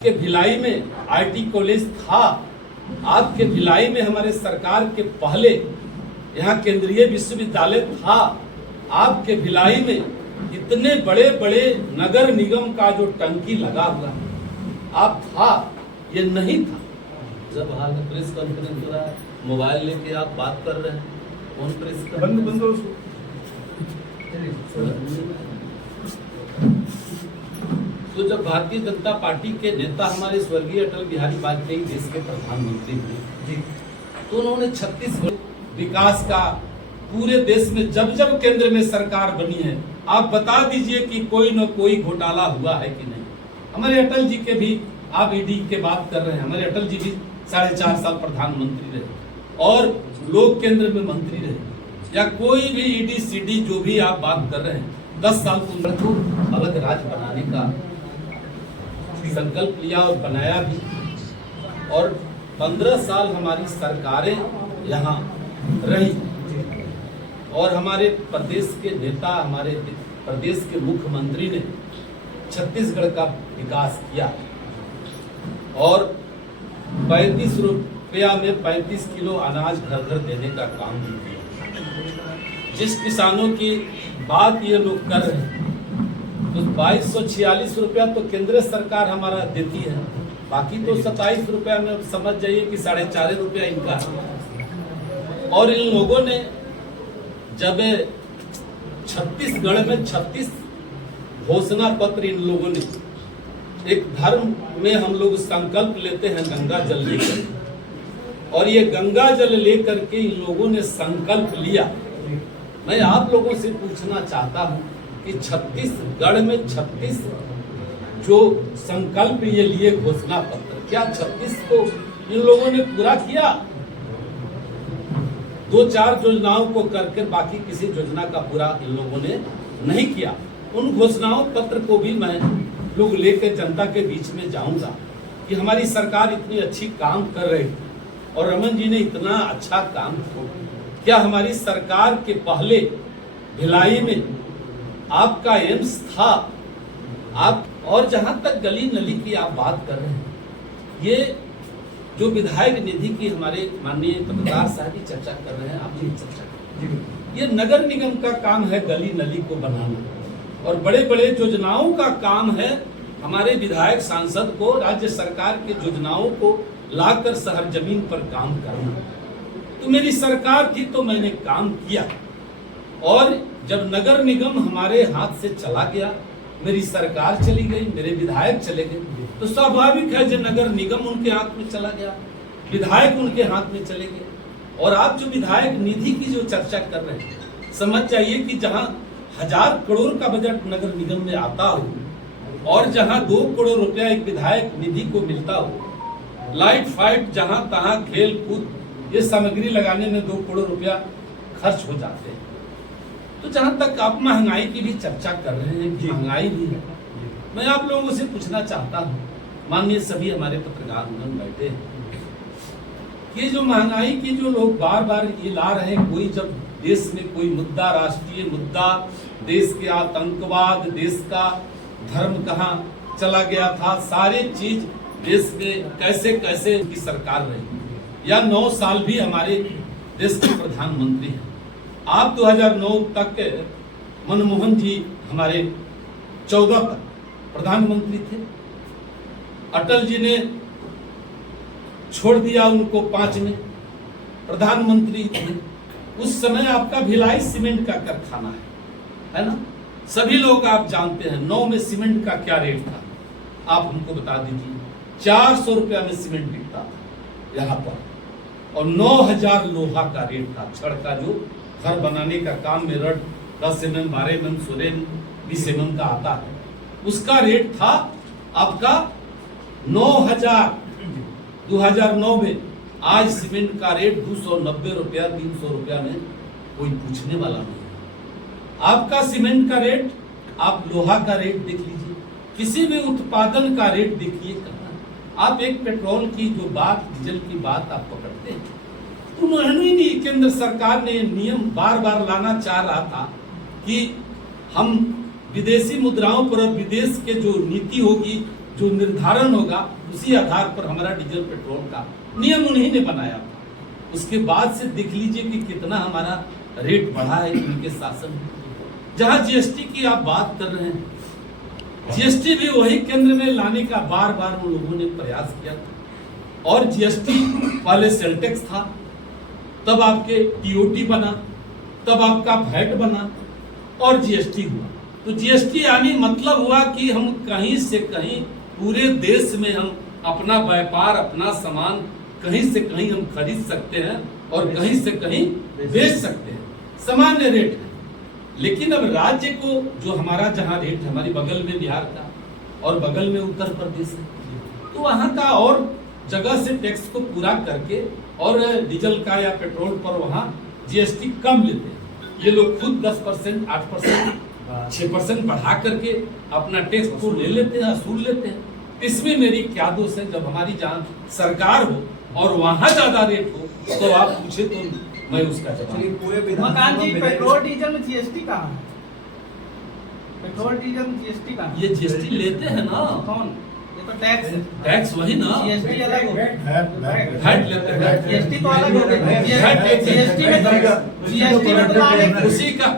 के भिलाई में IT college था। आपके भिलाई में हमारे सरकार के पहले यहाँ केंद्रीय विश्वविद्यालय था। आपके भिलाई में इतने बड़े बड़े नगर निगम का जो टंकी लगा हुआ है, आप था, ये नहीं था। जब हाल में प्रेस कॉन्फ्रेंस हो रहा है, मोबाइल लेके आप बात कर रहे हैं, कौन प्रेस कर बंद तो जब भारतीय जनता पार्टी के नेता हमारे स्वर्गीय अटल बिहारी वाजपेयी देश के प्रधानमंत्री हुए, तो उन्होंने छत्तीसगढ़ विकास का पूरे देश में जब जब केंद्र में सरकार बनी है, आप बता दीजिए कि कोई न कोई घोटाला हुआ है कि नहीं। हमारे अटल जी के भी, आप ईडी के बात कर रहे हैं, हमारे अटल जी भी 4.5 साल प्रधानमंत्री रहे और लोग केंद्र में मंत्री रहे, या कोई भी ईडी सीडी जो भी आप बात कर रहे हैं, 10 साल को अलग राज्य बनाने का संकल्प लिया और बनाया भी, और 15 साल हमारी सरकारें यहाँ रही और हमारे प्रदेश के नेता, हमारे प्रदेश के मुख्यमंत्री ने छत्तीसगढ़ का विकास किया और 35 रुपया में 35 किलो अनाज घर घर देने का काम भी किया। जिस किसानों की बात ये लोग कर रहे हैं, तो 2246 रुपया तो केंद्र सरकार हमारा देती है, बाकी तो 27 रुपया में समझ जाइए कि 4.5 रुपया इनका है। और इन लोगों ने जब छत्तीसगढ़ में 36 घोषणा पत्र, इन लोगों ने एक धर्म में हम लोग संकल्प लेते हैं गंगा जल लेकर, और ये गंगा जल लेकर के इन लोगों ने संकल्प लिया। मैं आप लोगों से पूछना चाहता हूं कि छत्तीसगढ़ में 36 जो संकल्प ये लिए घोषणा पत्र, क्या 36 को इन लोगों ने पूरा किया? 2-4 योजनाओं को करके बाकी किसी योजना का पूरा इन लोगों ने नहीं किया। उन घोषणाओं पत्र को भी मैं लोग लेकर जनता के बीच में जाऊंगा कि हमारी सरकार इतनी अच्छी काम कर रही और रमन जी ने इतना अच्छा काम किया। क्या हमारी सरकार के पहले भिलाई में आपका एम्स था? आप, और जहां तक गली नली की आप बात कर रहे हैं, ये जो विधायक निधि की हमारे माननीय पत्रकार साहब भी चर्चा कर रहे हैं, आप भी चर्चा कर रहे हैं, ये नगर निगम का काम है गली नली को बनाना, और बड़े बड़े योजनाओं का काम है हमारे विधायक सांसद को राज्य सरकार के योजनाओं को लाकर शहर जमीन पर काम करना। तो मेरी सरकार थी तो मैंने काम किया, और जब नगर निगम हमारे हाथ से चला गया, मेरी सरकार चली गई, मेरे विधायक चले गए, तो स्वाभाविक है जो नगर निगम उनके हाथ में चला गया, विधायक उनके हाथ में चले गए। और आप जो विधायक निधि की जो चर्चा कर रहे हैं, समझ जाइए कि जहां 1000 करोड़ का बजट नगर निगम में आता हो और जहां 2 करोड़ रुपया एक विधायक निधि को मिलता हो, लाइट फाइट जहां तहां खेल कूद ये सामग्री लगाने में 2 करोड़ रुपया खर्च हो जाते हैं। तो जहां तक आप महंगाई की भी चर्चा कर रहे हैं कि महंगाई भी है, मैं आप लोगों से पूछना चाहता हूं, माननीय सभी हमारे पत्रकार बैठे हैं, कि जो महंगाई की जो लोग बार बार ये ला रहे हैं, कोई जब देश में कोई मुद्दा, राष्ट्रीय मुद्दा, देश के आतंकवाद, देश का धर्म कहाँ चला गया था, सारे चीज देश में कैसे कैसे की सरकार रही, या 9 साल भी हमारे देश के प्रधानमंत्री हैं। आप 2009 तक मनमोहन जी हमारे 14 तक प्रधानमंत्री थे, अटल जी ने छोड़ दिया उनको 5 में, प्रधानमंत्री थे। उस समय आपका भिलाई सीमेंट का कारखाना है ना, सभी लोग आप जानते हैं। 9 में सीमेंट का क्या रेट था, आप हमको बता दीजिए। 400 रुपया में सीमेंट बिकता था यहाँ पर, और 9000 लोहा का रेट था। छड़ का जो घर बनाने का काम में rod 10 mm, 12 mm, 16 mm, 20 mm का आता है, उसका रेट था आपका 9000 2009 में। आज सीमेंट का रेट 290 रुपया, 300 रुपया में कोई पूछने वाला नहीं। आपका सीमेंट का रेट, आप लोहा का रेट देख लीजिए, किसी भी उत्पादन का रेट देखिए कहाँ। आप एक पेट्रोल की जो बात, डीजल की बात आप पकड़ते हैं, तो उन्होंने नहीं, केंद्र सरकार ने नियम बार बार लाना चाह रहा था कि हम विदेशी मुद्राओं पर, विदेश के जो नीति होगी, जो निर्धारण होगा उसी आधार पर हमारा डीजल पेट्रोल का नियम उन्हीं ने बनाया था। उसके बाद से देख लीजिए कि कितना हमारा रेट बढ़ा है उनके शासन में। जहां जीएसटी की आप बात कर रहे हैं, जीएसटी भी वही केंद्र में लाने का बार बार उन लोगों ने प्रयास किया था। और जीएसटी पहले सेल टैक्स था, तब आपके टीओटी बना, तब आपका वैट बना और जीएसटी हुआ। तो जीएसटी यानी मतलब हुआ कि हम कहीं से कहीं पूरे देश में हम अपना व्यापार, अपना सामान कहीं से कहीं हम खरीद सकते हैं और कहीं से कहीं बेच सकते हैं, सामान्य रेट है। लेकिन अब राज्य को जो हमारा जहां रेट, हमारी बगल में बिहार का और बगल में उत्तर प्रदेश है, तो वहां का और जगह से टैक्स को पूरा करके और डीजल का या पेट्रोल पर वहां जीएसटी कम लेते हैं। ये लोग खुद 10%, 8%, 6% बढ़ा करके अपना टैक्स को ले लेते हैं, वसूल लेते हैं। इसमें मेरी क्या दोष है? जब हमारी जहाँ सरकार हो और वहां ज्यादा रेट हो तो आप पूछे तो मैं उसका जवाब। मकान जी, पेट्रोल डीजल में जीएसटी कहाँ है? पेट्रोल डीजल में जीएसटी कहाँ है? ये जीएसटी लेते हैं ना। कौन? ये तो टैक्स है। टैक्स वही ना, जीएसटी अलग हो गया। वैट लेते हैं। जीएसटी तो अलग हो गया। जीएसटी में तो ला रहे, उसी का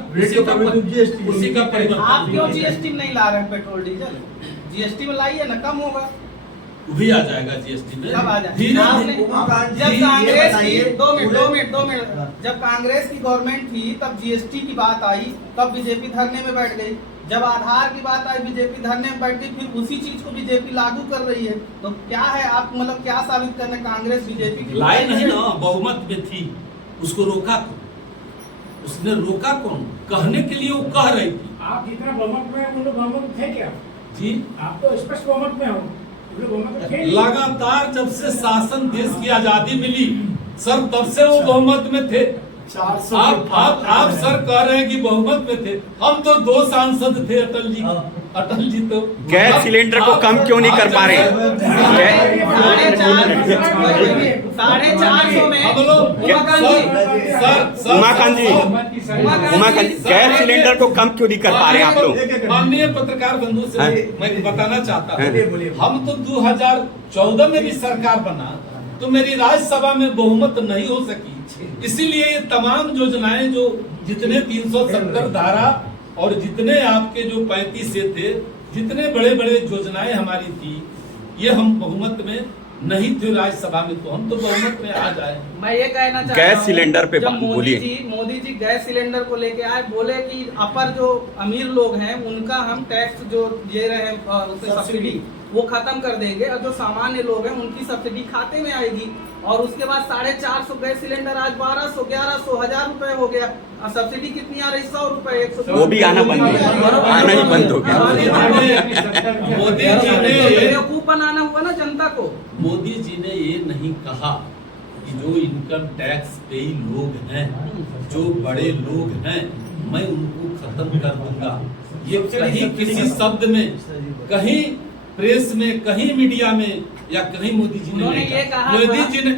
परिवर्तन। आप क्यों जीएसटी में नहीं ला रहे हैं पेट्रोल डीजल? जीएसटी में लाइए ना, कम होगा। वो भी आ जाएगा जीएसटी में, कब आ जाएगा? धीरे आपने- धीरे। जब कांग्रेस की 2 मिनट जब कांग्रेस की गवर्नमेंट थी तब जीएसटी की बात आई, तब बीजेपी धरने में बैठ गई। जब आधार की बात आई बीजेपी धरने में बैठ गई, फिर उसी चीज को बीजेपी लागू कर रही है। तो क्या है, आप मतलब क्या साबित करने कांग्रेस बीजेपी की? लाई नहीं ना, बहुमत में थी, उसको रोका कौन? उसने रोका कौन? कहने के लिए वो कह रही थी। आप जितना बहुमत में उन लोग बहुमत में थे क्या? जी, आप तो स्पष्ट बहुमत में हो, उन लोग बहुमत में थे नहीं। लगातार जब से शासन देश की आजादी मिली सर, तब से वो बहुमत में थे। आप सर कह रहे हैं कि बहुमत में थे, हम तो 2 सांसद थे अटल जी। अटल जी तो गैस सिलेंडर को कम क्यों नहीं कर पा रहे? 450 में हम लोग उमाकांत जी, गैस सिलेंडर को कम क्यों नहीं कर पा रहे आप लोग? माननीय पत्रकार बंधु से हाँ। मैं बताना चाहता हाँ। हूँ, हम तो 2014 में भी सरकार बना तो मेरी राज्यसभा में बहुमत नहीं हो सकी। इसीलिए ये तमाम योजनाएं जो जितने 370 धारा और जितने आपके जो 35 से थे, जितने बड़े बड़े योजनाएं हमारी थी, ये हम बहुमत में नहीं थे राज्यसभा में, तो हम तो बहुमत में आ जाए। मैं ये कहना चाहता गैस हूं, सिलेंडर पे जब बोलिए। मोदी जी गैस सिलेंडर को लेके आए, बोले कि अपर जो अमीर लोग हैं उनका हम टैक्स जो दे रहे हैं उससे सब्सिडी वो खत्म कर देंगे और जो सामान्य लोग हैं उनकी सब्सिडी खाते में आएगी। और उसके बाद 450 गैस सिलेंडर आज 1200, 1100, 1000 रुपए हो गया। और सब्सिडी कितनी आ रही? 100 रुपए, 100। वो भी आना बंद हो गया, आना ही बंद हो गया। मोदी जी ने बेवकूफ बनाना हुआ ना जनता को। मोदी जी ने ये नहीं कहा कि जो इनकम टैक्स पेई लोग हैं, जो बड़े लोग हैं, मैं उनको खत्म कर दूंगा। ये कहीं किसी शब्द में, कहीं प्रेस में, कहीं मीडिया में या कहीं मोदी जी ने नहीं ये कहा। मोदी जी ने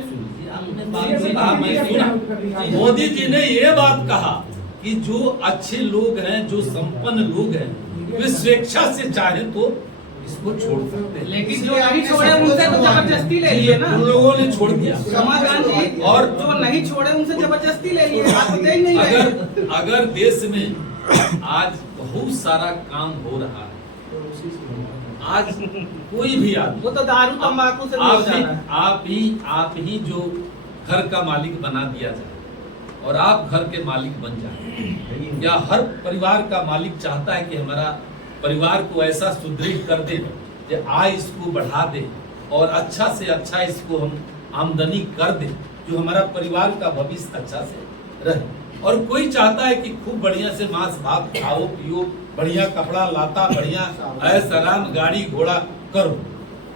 मोदी जी ने ये बात कहा कि जो अच्छे लोग हैं, जो संपन्न लोग हैं, वे स्वेच्छा से चाहे तो इसको छोड़ सकते हैं। लेकिन जो नहीं छोड़े उनसे तो जबरदस्ती ले लिए ना। उन लोगों ने छोड़ दिया। समाधान जी, और जो नहीं छोड़े उनसे जबरदस्ती ले लिए। आप दे ही नहीं रहे। अगर देश में आज बहुत सारा काम हो रहा है, आज कोई भी आदमी, वो तो दारू तंबाकू से हो जा रहा है। आप ही जो घर का मालिक बना दिया जाए और आप घर के मालिक बन जाए, या हर परिवार का मालिक चाहता है कि हमारा परिवार को ऐसा सुदृढ़ कर दे कि आय इसको बढ़ा दे और अच्छा से अच्छा इसको हम आमदनी कर दे, जो हमारा परिवार का भविष्य अच्छा से रहे। और कोई चाहता है कि खूब बढ़िया से मांस भात खाओ पियो, बढ़िया कपड़ा लाता, बढ़िया ऐसा आराम गाड़ी घोड़ा करो।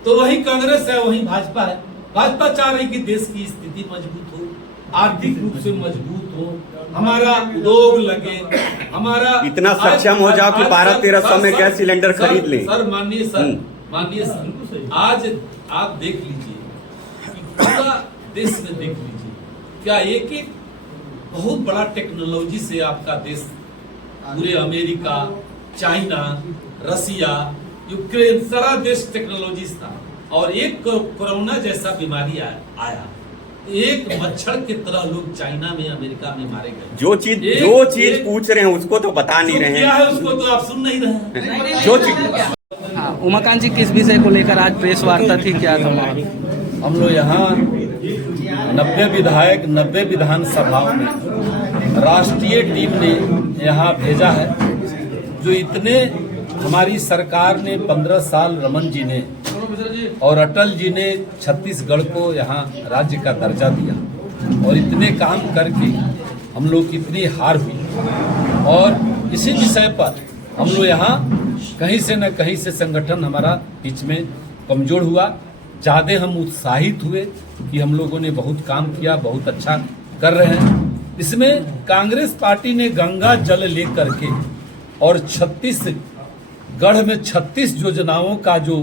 तो वही कांग्रेस है, वही भाजपा है। भाजपा चाह रही कि देश की स्थिति मजबूत हो, आर्थिक रूप से मजबूत हो, हमारा उद्योग लगे, हमारा इतना सक्षम हो जाओ कि 1200-1300 में गैस सिलेंडर खरीद लें। सर माननीय सर, आज आप देख लीजिए कि पूरा देश में देख लीजिए, क्या एक एक बहुत बड़ा टेक्नोलॉजी से आपका देश, पूरे अमेरिका, चाइना, रसिया, यूक्रेन, सारा देश टेक्नोलॉजी था। और एक कोरोना जैसा बीमारी आया, एक मच्छर की तरह लोग चाइना में, अमेरिका में मारे गए। जो चीज पूछ रहे हैं उसको तो बता नहीं रहे क्या हैं। है उसको तो आप सुन नहीं रहे हैं। जो चीज हाँ, उमाकांत जी किस विषय को लेकर आज प्रेस वार्ता थी, क्या था वहाँ? हम लोग यहाँ 90 विधायक 90 विधानसभाओं में राष्ट्रीय टीम ने यहाँ भेजा है। जो इतने हमारी सरकार ने 15 साल रमन जी ने और अटल जी ने छत्तीसगढ़ को यहाँ राज्य का दर्जा दिया और इतने काम करके हम लोग की इतनी हार हुई। और इसी विषय पर हम लोग यहाँ कहीं से न कहीं से संगठन हमारा बीच में कमजोर हुआ। ज़्यादा हम उत्साहित हुए कि हम लोगों ने बहुत काम किया, बहुत अच्छा कर रहे हैं। इसमें कांग्रेस पार्टी ने गंगा जल लेकर के और छत्तीसगढ़ में 36 योजनाओं का जो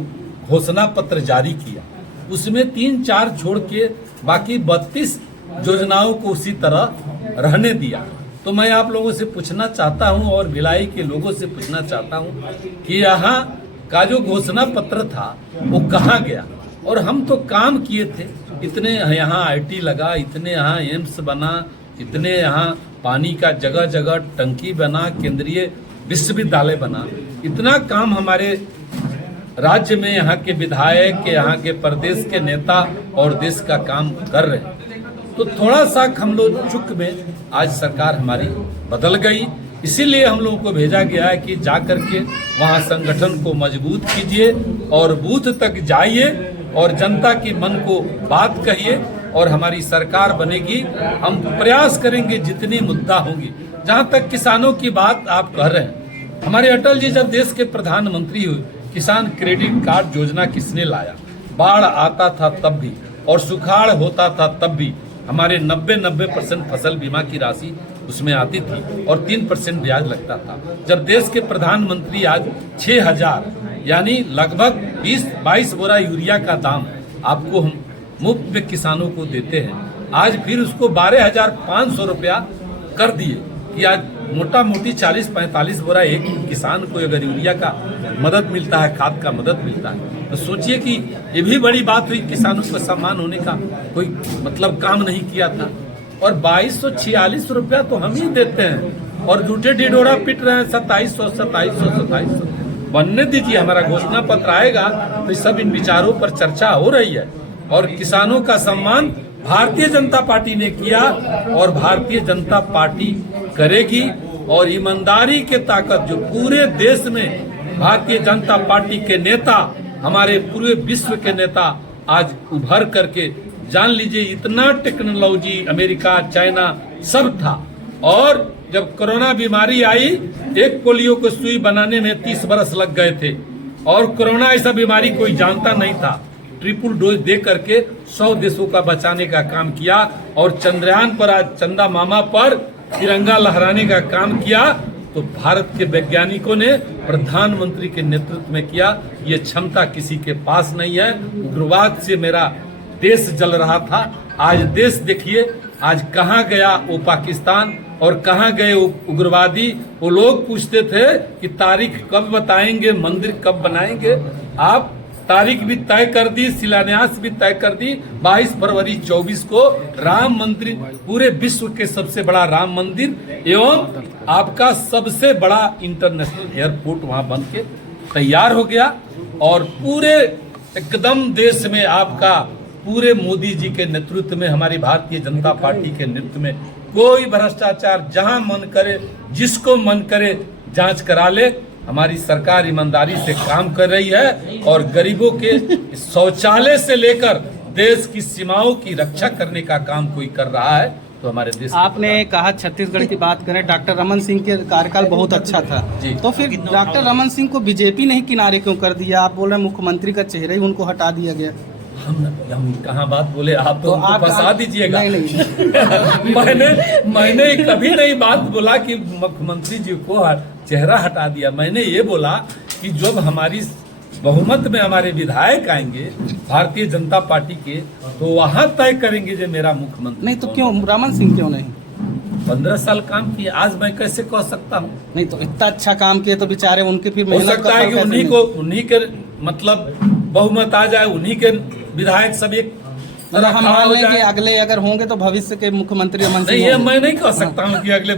घोषणा पत्र जारी किया, उसमें 3-4 छोड़ के बाकी 32 योजनाओं को उसी तरह रहने दिया। तो मैं आप लोगों से पूछना चाहता हूं और भिलाई के लोगों से पूछना चाहता हूं कि यहाँ का जो घोषणा पत्र था वो कहाँ गया। और हम तो काम किए थे, इतने यहाँ आईटी लगा, इतने यहाँ एम्स बना, इतने यहाँ पानी का जगह जगह टंकी बना, केंद्रीय विश्वविद्यालय बना, इतना काम हमारे राज्य में यहाँ के विधायक, यहाँ के प्रदेश के नेता और देश का काम कर रहे हैं। तो थोड़ा सा हम लोग चुक में आज सरकार हमारी बदल गई। इसीलिए हम लोगों को भेजा गया है कि जा करके वहाँ संगठन को मजबूत कीजिए और बूथ तक जाइए और जनता की मन को बात कहिए और हमारी सरकार बनेगी। हम प्रयास करेंगे जितनी मुद्दा होंगी। जहाँ तक किसानों की बात आप कह रहे हैं, हमारे अटल जी जब देश के प्रधानमंत्री हुए, किसान क्रेडिट कार्ड योजना किसने लाया? बाढ़ आता था तब भी और सुखाड़ होता था तब भी हमारे 90% फसल बीमा की राशि उसमें आती थी और 3% ब्याज लगता था। जब देश के प्रधानमंत्री आज 6000 यानी लगभग 20-22 बोरा यूरिया का दाम आपको हम मुफ्त में किसानों को देते हैं, आज फिर उसको 12,500 रुपया कर दिए कि आज मोटा मोटी 40-45 बोरा एक किसान को अगर यूरिया का मदद मिलता है, खाद का मदद मिलता है, तो सोचिए कि ये भी बड़ी बात हुई। किसानों को सम्मान होने का कोई मतलब काम नहीं किया था। और 2246 रुपया तो हम ही देते हैं और झूठे ढिढोरा पिट रहे हैं 2700 बनने दीजिए। हमारा घोषणा पत्र आएगा तो सब इन विचारों पर चर्चा हो रही है और किसानों का सम्मान भारतीय जनता पार्टी ने किया और भारतीय जनता पार्टी करेगी। और ईमानदारी के ताकत जो पूरे देश में भारतीय जनता पार्टी के नेता, हमारे पूरे विश्व के नेता आज उभर करके, जान लीजिए इतना टेक्नोलॉजी अमेरिका, चाइना सब था। और जब कोरोना बीमारी आई, एक पोलियो को सुई बनाने में 30 बरस लग गए थे और कोरोना ऐसा बीमारी कोई जानता नहीं था। ट्रिपल डोज दे करके 100 देशों का बचाने का काम किया और चंद्रयान पर आज चंदा मामा पर तिरंगा लहराने का काम किया। तो भारत के वैज्ञानिकों ने प्रधानमंत्री के नेतृत्व में किया। ये क्षमता किसी के पास नहीं है। उग्रवाद से मेरा देश जल रहा था, आज देश देखिए आज कहाँ गया वो पाकिस्तान और कहाँ गए वो उग्रवादी। वो लोग पूछते थे कि तारीख कब बताएंगे, मंदिर कब बनाएंगे। आप तारीख भी तय कर दी, शिलान्यास भी तय कर दी। 22 फरवरी 24 को राम मंदिर, पूरे विश्व के सबसे बड़ा राम मंदिर एवं आपका सबसे बड़ा इंटरनेशनल एयरपोर्ट वहां बन के तैयार हो गया। और पूरे एकदम देश में आपका पूरे मोदी जी के नेतृत्व में, हमारी भारतीय जनता पार्टी के नेतृत्व में कोई भ्रष्टाचार जहां मन करे, जिसको मन करे जांच करा ले। हमारी सरकार ईमानदारी से काम कर रही है और गरीबों के शौचालय से लेकर देश की सीमाओं की रक्षा करने का काम कोई कर रहा है तो हमारे देश। आपने कहा छत्तीसगढ़ की बात करें, डॉक्टर रमन सिंह के कार्यकाल बहुत अच्छा था जी। तो फिर डॉक्टर रमन सिंह को बीजेपी ने ही किनारे क्यों कर दिया? आप बोल रहे हैं मुख्यमंत्री का चेहरा ही उनको हटा दिया गया। हम कहाँ बात बोले, आप तो आप फंसा दीजिएगा। नहीं। मैंने कभी नहीं बात बोला कि मुख्यमंत्री जी को चेहरा हटा दिया। मैंने ये बोला कि जब हमारी बहुमत में हमारे विधायक आएंगे भारतीय जनता पार्टी के, तो वहां तय करेंगे जो मेरा मुख्यमंत्री। नहीं तो क्यों रमन सिंह क्यों नहीं? 15 साल काम किए, आज मैं कैसे कह सकता हूँ? नहीं तो इतना अच्छा काम किए तो बेचारे उनके फिर हो मेहनत सकता का है फल कि कैसे उन्हीं मिले? को, उन्हीं के मतलब बहुमत आ जाए, उन्हीं के विधायक सब एक मतलब हम खड़ा मान हो लें कि जाए। अगले अगर होंगे तो भविष्य के मुख्यमंत्री रमन नहीं, सिंह ये होंगे। मैं नहीं कह सकता हूँ कि अगले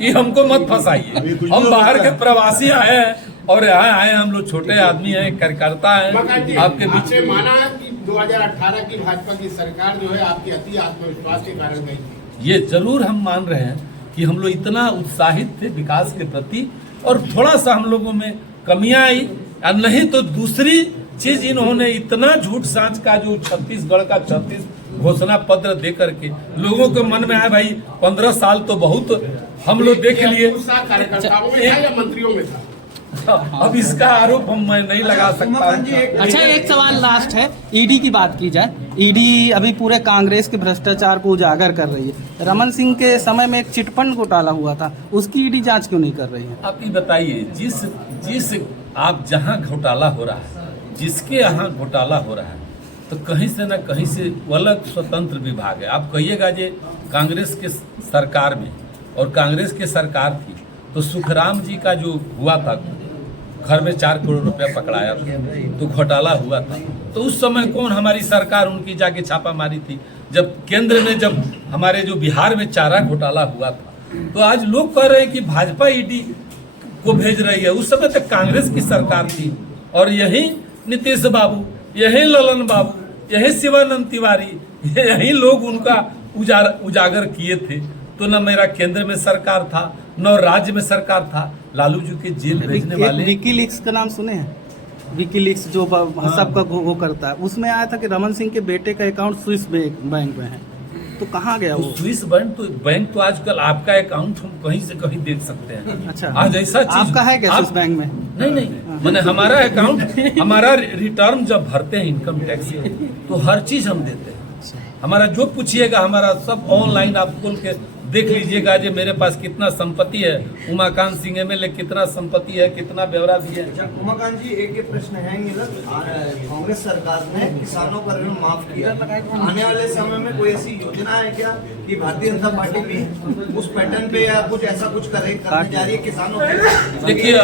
ये हमको मत फंसाइए। हम बाहर के प्रवासी आए हैं और यहाँ आए, हम लोग छोटे आदमी हैं, कार्यकर्ता मकान जी, हैं आपके बीच आपने में। माना कि 2018 की भाजपा की सरकार जो है आपकी अति आत्मविश्वास के कारण गई थी। ये जरूर हम मान रहे हैं कि हम लोग इतना उत्साहित थे विकास के प्रति, और थोड़ा सा हम लोगों में कमियां आई, और नहीं तो दूसरी चीज इन्होंने इतना झूठ सांच का जो छत्तीसगढ़ का 36 घोषणा पत्र दे करके लोगों के मन में आया, भाई 15 साल तो बहुत हम लोग देख लिए। उत्साह कार्यकर्ताओं में था या मंत्रियों में था? अब इसका आरोप मैं नहीं लगा सकता। अच्छा, एक सवाल लास्ट है, ईडी की बात की जाए। ईडी अभी पूरे कांग्रेस के भ्रष्टाचार को उजागर कर रही है। रमन सिंह के समय में एक चिटफंड घोटाला हुआ था, उसकी ईडी जांच क्यों नहीं कर रही है? आप ये बताइए, जिस आप जहां घोटाला हो रहा है, जिसके यहाँ घोटाला हो रहा है, तो कहीं से न कहीं से वो अलग स्वतंत्र विभाग है। आप कहिएगा जे कांग्रेस के सरकार में, और कांग्रेस की सरकार थी तो सुखराम जी का जो हुआ था, घर में 4 करोड़ रुपया पकड़ाया था, तो घोटाला हुआ था, तो उस समय कौन, हमारी सरकार उनकी जाके छापा मारी थी। जब केंद्र में, जब हमारे जो बिहार में चारा घोटाला हुआ था, तो आज लोग कह रहे हैं कि भाजपा ईडी को भेज रही है। उस समय तक कांग्रेस की सरकार थी, और यही नीतीश बाबू, यही ललन बाबू, यही शिवानंद तिवारी, यही लोग उनका उजागर किए थे। तो न मेरा केंद्र में सरकार था, न राज्य में सरकार था। लालू जी के जेल भेजने वाले, विकीलीक्स का नाम सुने हैं? विकीलीक्स जो सबका वो करता है, उसमें आया था कि रमन सिंह के बेटे का अकाउंट स्विस बैंक में है, तो कहाँ गया वो? स्विस बैंक तो आजकल आपका अकाउंट हम कहीं से कहीं देख सकते हैं। अच्छा, आज ऐसा चीज आपका है क्या स्विस बैंक में? नहीं, मैंने हमारा अकाउंट, हमारा रिटर्न जब भरते हैं इनकम टैक्स तो हर चीज हम देते हैं। हमारा जो पूछिएगा, हमारा सब ऑनलाइन आप खोल के देख लीजिएगा जे मेरे पास कितना संपत्ति है, उमाकांत सिंह एमएलए कितना संपत्ति है, कितना ब्यौरा दिया है। उमाकांत जी, एक ये प्रश्न है, कांग्रेस सरकार ने किसानों का ऋण माफ किया, आने वाले समय में कोई ऐसी योजना है क्या कि भारतीय जनता पार्टी भी उस पैटर्न पे या कुछ ऐसा कुछ करने जा रही है किसानों के? देखिए